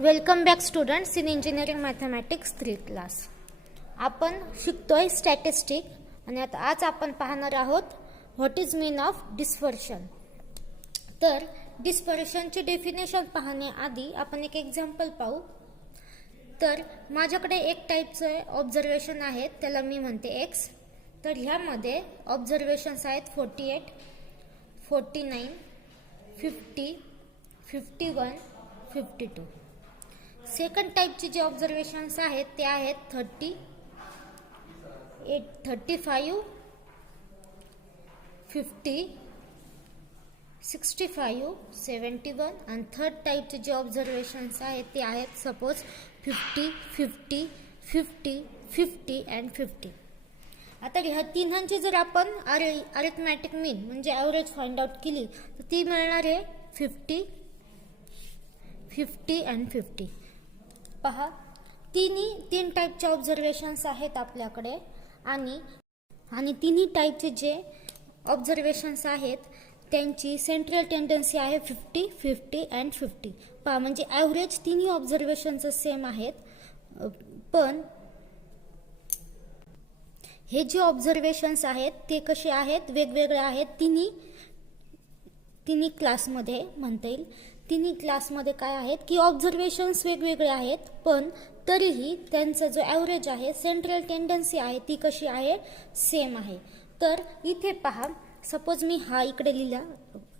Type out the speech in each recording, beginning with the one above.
Welcome back students in engineering mathematics 3 class. आपण शिकतोय statistic आणि आज आपण पाहणार आहोत what is mean of dispersion. तर डिस्पर्शनची डेफिनेशन पाहण्याआधी आपण एक एक्झाम्पल पाहू. तर माझ्याकडे एक टाईपचं ऑब्झर्वेशन आहे, त्याला मी म्हणते एक्स. तर ह्यामध्ये ऑब्झर्वेशन्स आहेत 48, 49, 50, 51, 52. सेकंड टाईपचे जे ऑब्झर्वेशन्स आहेत ते आहेत 30, 35, 50, 65, 71. आणि थर्ड टाईपचे जे ऑब्झर्वेशन्स आहेत ते आहेत सपोज 50, 50, 50, 50 अँड 50. आता ह्या तिन्हांची जर आपण अरिथमॅटिक मीन म्हणजे ॲव्हरेज फाइंड आउट केली तर ती मिळणार आहे 50, 50 अँड 50. पहा, तीन टाईपचे ऑब्झर्वेशन्स आहेत आपल्याकडे आणि तिन्ही टाईपचे जे ऑब्झर्वेशन्स आहेत त्यांची सेंट्रल टेंडन्सी आहे 50, 50 अँड 50. पहा, म्हणजे ॲव्हरेज तिन्ही ऑब्झर्वेशनचं सेम आहेत, पण हे जे ऑब्झर्वेशन्स आहेत ते कसे आहेत, वेगवेगळे आहेत. तिन्ही क्लासमध्ये म्हणता येईल. तिन्ही क्लासमध्ये काय आहेत की ऑब्झर्वेशन्स वेगवेगळे आहेत, पण तरीही त्यांचा जो ॲव्हरेज आहे, सेंट्रल टेंडन्सी आहे, ती कशी आहे, सेम आहे. तर इथे पहा, सपोज मी हा इकडे लिहिला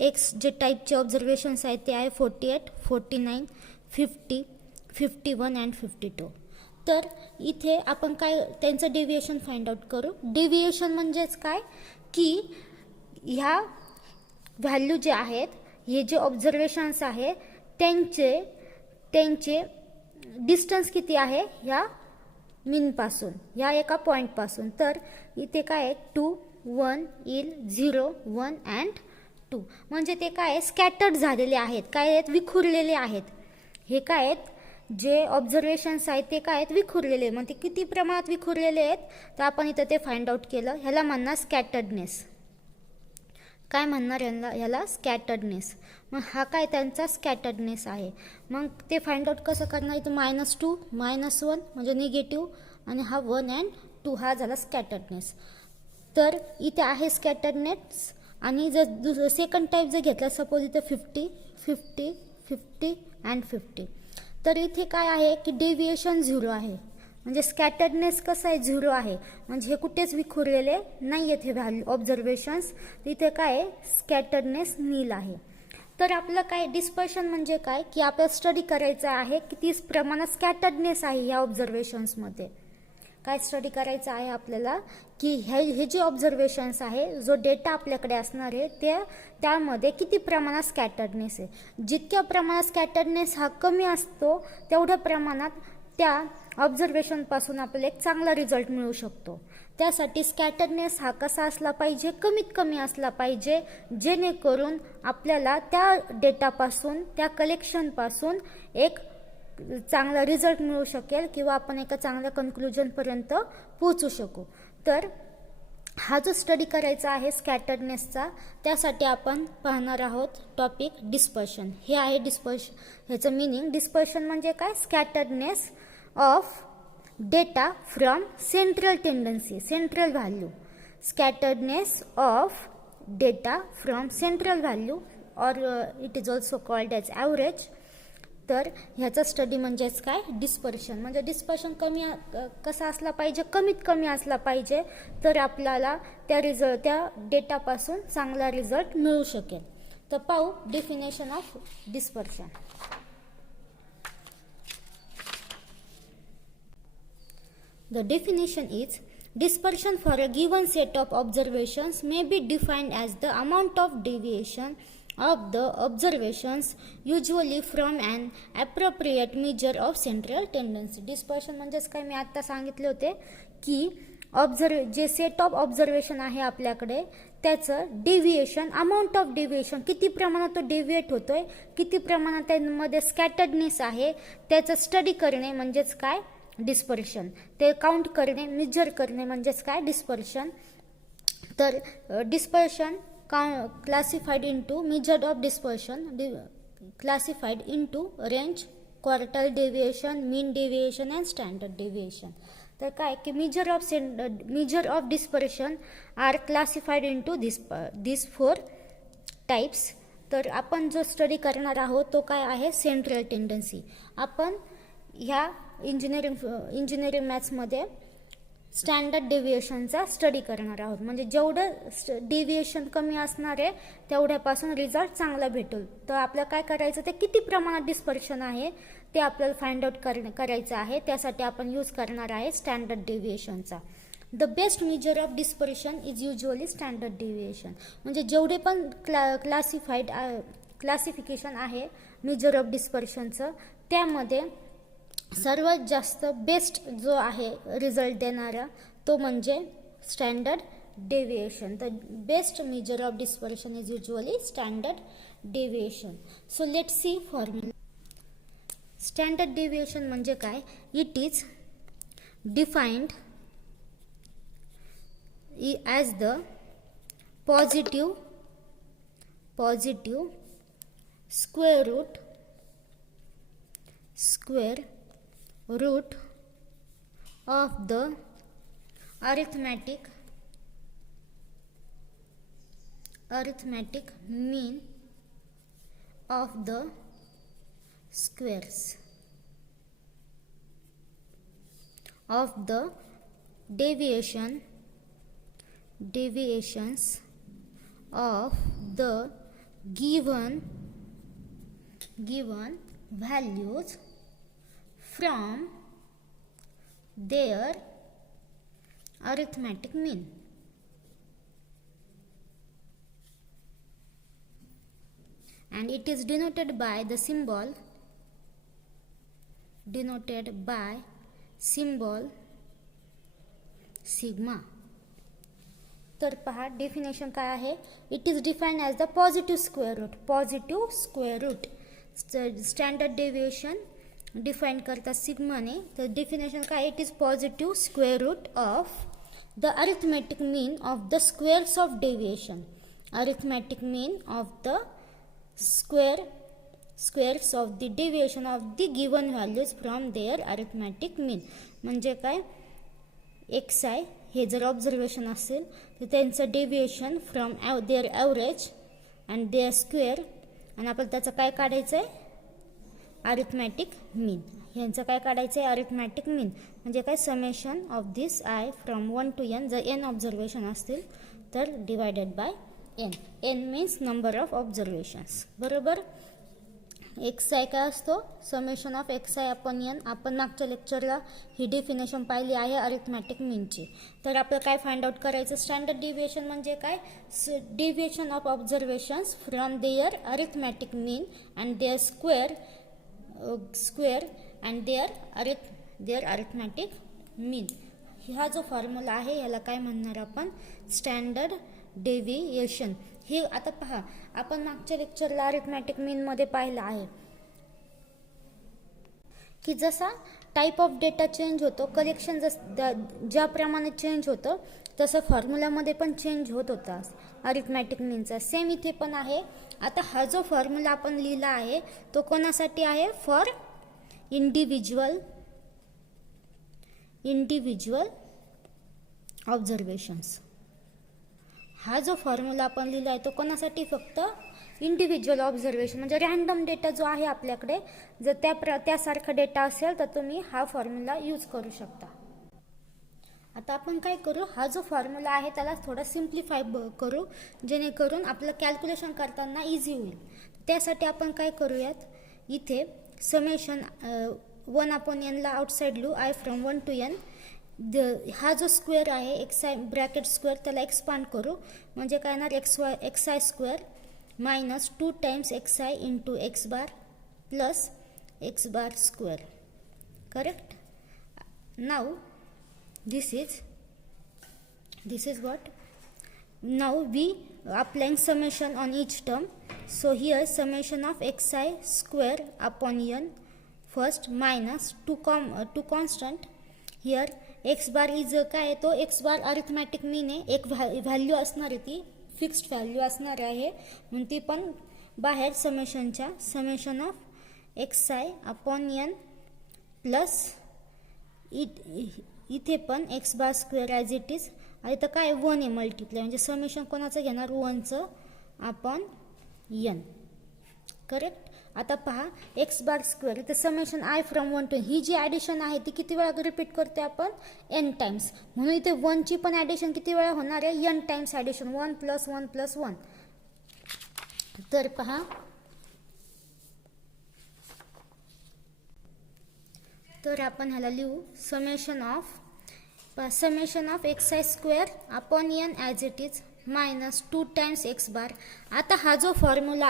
एक्स जे टाईपचे ऑब्झर्वेशन्स आहेत ते आहे 48, 49, 50, 51 अँड 52. तर इथे आपण काय त्यांचं डेव्हिएशन फाइंड आउट करू. डेव्हिएशन म्हणजेच काय की ह्या व्हॅल्यू जे आहेत, हे जे ऑब्झर्वेशन्स आहे त्यांचे डिस्टन्स किती आहे ह्या मीनपासून, ह्या एका पॉईंटपासून. तर इथे काय आहे 2, 1 येईल, 0, 1 अँड 2. म्हणजे ते काय स्कॅटर्ड झालेले आहेत, काय आहेत, विखुरलेले आहेत. हे काय आहेत जे ऑब्झर्वेशन्स आहेत ते काय आहेत, विखुरलेले. मग ते किती प्रमाणात विखुरलेले आहेत तर आपण इथं ते फाइंड आउट केलं. ह्याला म्हणणार स्कॅटर्डनेस. काय म्हणणार ह्याला स्कॅटर्डनेस. मग हा काय त्यांचा स्कॅटर्डनेस आहे. मग ते फाइंड आउट कसं करणार, इथं -2, -1 म्हणजे निगेटिव्ह आणि हा 1 अँड 2 हा झाला स्कॅटर्डनेस. तर इथे आहे स्कॅटर्डनेस. आणि जर सेकंड टाईप जर घेतला सपोज इथे 50, 50, 50 अँड 50. तर इथे काय आहे की डेव्हिएशन 0 आहे, म्हणजे स्कॅटर्डनेस कसं आहे 0 आहे, म्हणजे हे कुठेच विखुरलेले नाही आहेत हे व्हॅल्यू ऑब्झर्वेशन्स. इथे काय आहे स्कॅटर्डनेस नील आहे. तर आपलं काय डिस्पर्शन म्हणजे काय की आपल्याला स्टडी करायचं आहे किती प्रमाणात स्कॅटर्डनेस आहे ह्या ऑब्झर्वेशन्समध्ये. काय स्टडी करायचं आहे आपल्याला की हे जे ऑब्झर्वेशन्स आहे, जो डेटा आपल्याकडे असणार आहे त्यामध्ये किती प्रमाणात स्कॅटर्डनेस आहे. जितक्या प्रमाणात स्कॅटर्डनेस हा कमी असतो तेवढ्या प्रमाणात त्या ऑब्झर्वेशनपासून आपल्याला एक चांगला रिझल्ट मिळू शकतो. त्यासाठी स्कॅटर्डनेस हा कसा असला पाहिजे, कमीत कमी असला पाहिजे, जेणेकरून आपल्याला त्या डेटापासून, त्या कलेक्शनपासून एक चांगला रिझल्ट मिळू शकेल किंवा आपण एका चांगल्या कन्क्लुजनपर्यंत पोहोचू शकू. तर हा जो स्टडी करायचा आहे स्कॅटर्डनेसचा, त्यासाठी आपण पाहणार आहोत टॉपिक डिस्पर्शन. हे आहे डिस्पर्शन. ह्याचं मिनिंग डिस्पर्शन म्हणजे काय, scatteredness of data from central tendency, central value. Scatteredness of data from central value और it is also called as average. तर ह्याचा स्टडी म्हणजेच काय डिस्पर्शन. म्हणजे डिस्पर्शन कसा असला पाहिजे, कमीत कमी असला पाहिजे, तर आपल्याला त्या डेटापासून चांगला रिझल्ट मिळू शकेल. तर पाहू definition of dispersion. The definition is dispersion for a given set of observations may be defined as the amount of deviation of the observations usually from an appropriate measure of central tendency. Dispersion म्हणजेच काय, मी आत्ता सांगितले होते की जे set of observation आहे आपल्याकडे त्याचं डेव्हिएशन, अमाऊंट ऑफ डेव्हिएशन, किती प्रमाणात तो डेव्हिएट होतोय, किती प्रमाणात त्यामध्ये स्कॅटर्डनेस आहे, त्याचं स्टडी करणे म्हणजेच काय डिस्पर्शन. ते काउंट करणे, मेजर करणे म्हणजेच काय डिस्पर्शन. तर dispersion classified into measured of dispersion classified into range quartile deviation, mean deviation and standard deviation. तर काय की measure of dispersion are classified into this 4 types. तर आपण जो स्टडी करणार आहोत तो काय आहे, सेंट्रल टेंडन्सी. आपण ह्या इंजिनिअरिंग मॅथ्समध्ये स्टँडर्ड डेविएशनचा स्टडी करणार आहोत. म्हणजे जेवढं डेविएशन कमी असणार आहे तेवढ्यापासून रिझल्ट चांगला भेटेल. तर आपल्याला काय करायचं, ते किती प्रमाणात डिस्पर्शन आहे ते आपल्याला फाइंड आउट करायचं आहे. त्यासाठी आपण यूज करणार आहे स्टँडर्ड डेविएशनचा. The best measure of dispersion is usually standard deviation. म्हणजे जेवढे पण क्लासिफिकेशन आहे मेजर ऑफ डिस्पर्शनचं, त्यामध्ये सर्वात जास्त बेस्ट जो आहे रिझल्ट देणारा तो म्हणजे standard deviation. The best measure of dispersion is usually standard deviation. So let's see formula. Standard deviation म्हणजे काय, it is defined as the positive square root of the arithmetic mean of the squares of the deviations of the given values from their arithmetic mean. And it is denoted by the symbol sigma. तर पहा definition काय आहे, it is defined as the positive square root. Standard deviation define करतात सिग्माने. तर definition काय, it is positive square root of the arithmetic mean of the squares of deviation. Arithmetic mean of the squares of the deviation of the given values from their arithmetic mean. म्हणजे काय, XI हे जर observation असेल तर त्यांचं deviation from their average and their square, आणि आपण त्याचं काय काढायचं आहे, अरिथमॅटिक मीन. ह्यांचं काय काढायचं आहे, अरिथमॅटिक मीन. म्हणजे काय, summation of this I from 1 to n. जर n ऑब्झर्वेशन असतील तर divided by n. n means number of observations. बरोबर. XI काय असतो, summation of XI upon n. आपण मागच्या लेक्चरला ही डेफिनेशन पाहिली आहे अरिथमॅटिक मीनची. तर आपल्याला काय फाइंड आउट करायचं, स्टँडर्ड डेविएशन म्हणजे काय, deviation of observations from their arithmetic mean and their square and their arithmetic mean. हा जो फॉर्म्युला आहे याला काय म्हणणार आपण, स्टँडर्ड डेविएशन. हे आता पहा, आपण मागच्या लेक्चरला अरिथमॅटिक मीनमध्ये पाहिलं आहे की जसा टाईप ऑफ डेटा चेंज होतो, कलेक्शन ज्याप्रमाणे चेंज होतं तसं फॉर्म्युलामध्ये पण चेंज होत होता अरिथमॅटिक मीनचा. सेम इथे पण आहे. आता हा जो फॉर्म्युला आपण लिहिला आहे तो कोणासाठी आहे, फॉर इंडिव्हिज्युअल ऑब्झर्वेशन्स. हा जो फॉर्म्युला आपण लिहिला आहे तो कोणासाठी, फक्त इंडिव्हिज्युअल ऑब्झर्वेशन. म्हणजे रँडम डेटा जो आहे आपल्याकडे, जर त्यासारखा डेटा असेल तर तुम्ही हा फॉर्म्युला यूज करू शकता. आता आपण काय करू, हा जो फॉर्म्युला आहे त्याला थोडा सिम्प्लिफाय करू, जेणेकरून आपलं कॅल्क्युलेशन करताना इझी होईल. त्यासाठी आपण काय करूयात, इथे समेशन 1/n ला आउटसाइड लिहू, I फ्रॉम 1 to n. हा जो स्क्वेअर आहे XI ब्रॅकेट स्क्वेअर त्याला एक्सपांड करू. म्हणजे काय येणार, XI square minus 2 times XI into x bar plus x bar square. Correct. Now this is what, now we applying summation on each term. So here summation of XI square upon n first minus 2 constant. Here x bar is काय, तो x बार arithmetic मीन आहे, एक value असणार आहे, ती fixed value असणार आहे म्हणून ती पण बाहेर summation of xi upon n plus इथे पण x bar square as it is. आणि तर काय 1 आहे मल्टिप्लाय, म्हणजे समेशन कोणाचं घेणार 1चं अपॉन n. करेक्ट. आता पहा एक्स बार स्क्वेअर इथे समेशन आय फ्रॉम 1 टू ही जी ॲडिशन आहे ती किती वेळा रिपीट करते आपण n टाइम्स. म्हणून इथे 1ची पण ॲडिशन किती वेळा होणार आहे n टाइम्स ॲडिशन 1 + 1 + 1. तर पहा तर आपण ह्याला लिहू summation of xi square upon n as it is minus 2 times x bar. आता हा जो फॉर्म्युला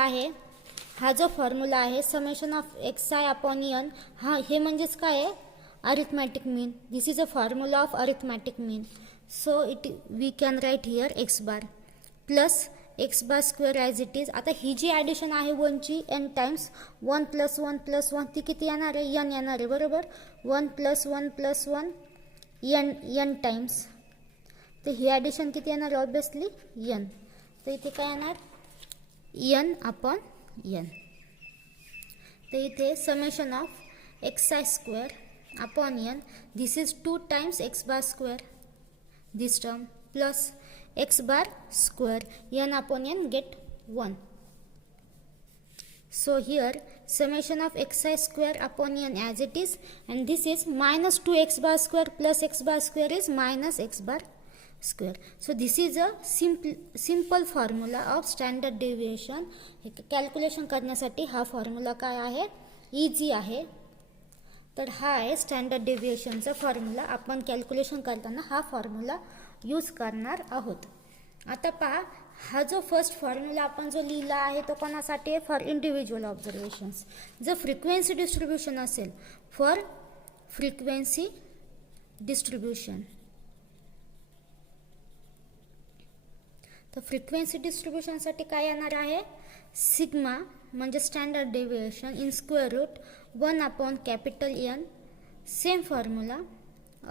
आहे summation of xi upon n हे म्हणजेच काय आहे arithmetic mean. This is a formula of arithmetic mean. So we can write here x bar plus x bar square as it is. आता ही जी ॲडिशन आहे 1ची n टाइम्स 1 + 1 + 1 ती किती येणार आहे n येणार आहे बरोबर. 1 + 1 + 1 n टाइम्स. तर ही ॲडिशन किती येणार ऑब्वियसली n. तर इथे काय येणार n अपॉन n. तर इथे summation of xi square upon n this is 2 times x bar square this term plus x bar square n upon n get 1. So here summation of xi square upon n as it is, and this is minus 2x bar square plus x bar square is minus x bar square. So this is a simple formula of standard deviation. Calculation करण्यासाठी हा formula काय आहे easy आहे. तर हा आहे standard डेव्हिएशनचा formula. आपण calculation करताना हा फॉर्म्युला यूज करणार आहोत. आता पहा हा जो फर्स्ट फॉर्म्युला आपण जो लिहिला आहे तो कोणासाठी आहे फॉर इंडिव्हिज्युअल ऑब्झर्वेशन्स. जर फ्रिक्वेन्सी डिस्ट्रीब्युशन असेल फॉर फ्रिक्वेन्सी डिस्ट्रीब्युशन, तर फ्रिक्वेन्सी डिस्ट्रीब्युशनसाठी काय येणार आहे सिग्मा म्हणजे standard deviation in square root 1 upon capital N. Same formula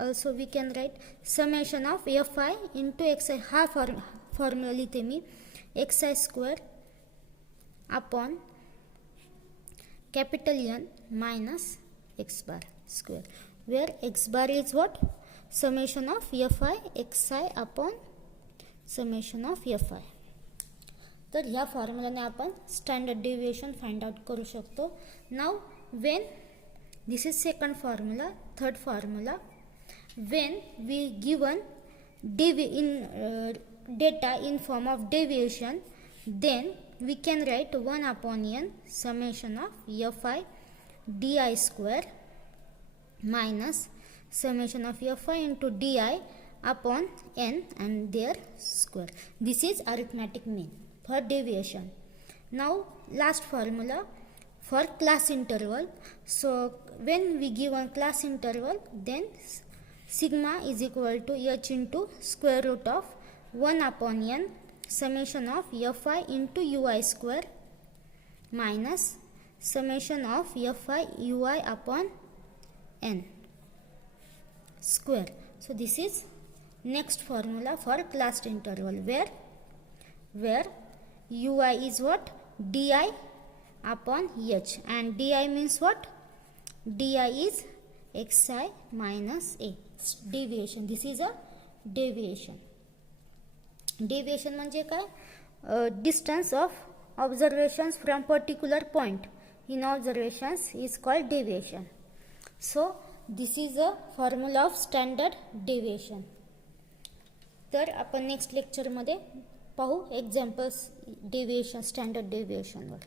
also we can write summation of fi into xi. हा फॉर्म्युला लिहिते मी xi square upon capital N minus x bar square where x bar is what summation of fi xi अपॉन summation of fi. तर ह्या फॉर्म्युलाने आपण standard deviation find out करू शकतो. Now Wien this is second formula. Third formula when we given data in form of deviation, then we can write 1 upon n summation of fi di square minus summation of fi into di upon n and their square. This is arithmetic mean for deviation. Now last formula for class interval. So when we given class interval, then sigma is equal to h into square root of 1 upon n summation of fi into ui square minus summation of fi ui upon n square. So this is next formula for class interval where ui is what di upon h, and di means what di is xi minus a. Deviation, this is a deviation. Deviation म्हणजे काय distance of observations from particular point in observations is called deviation. So this is a formula of standard deviation. तर आपण next लेक्चरमध्ये पाहू examples deviation standard डेव्हिएशनवर.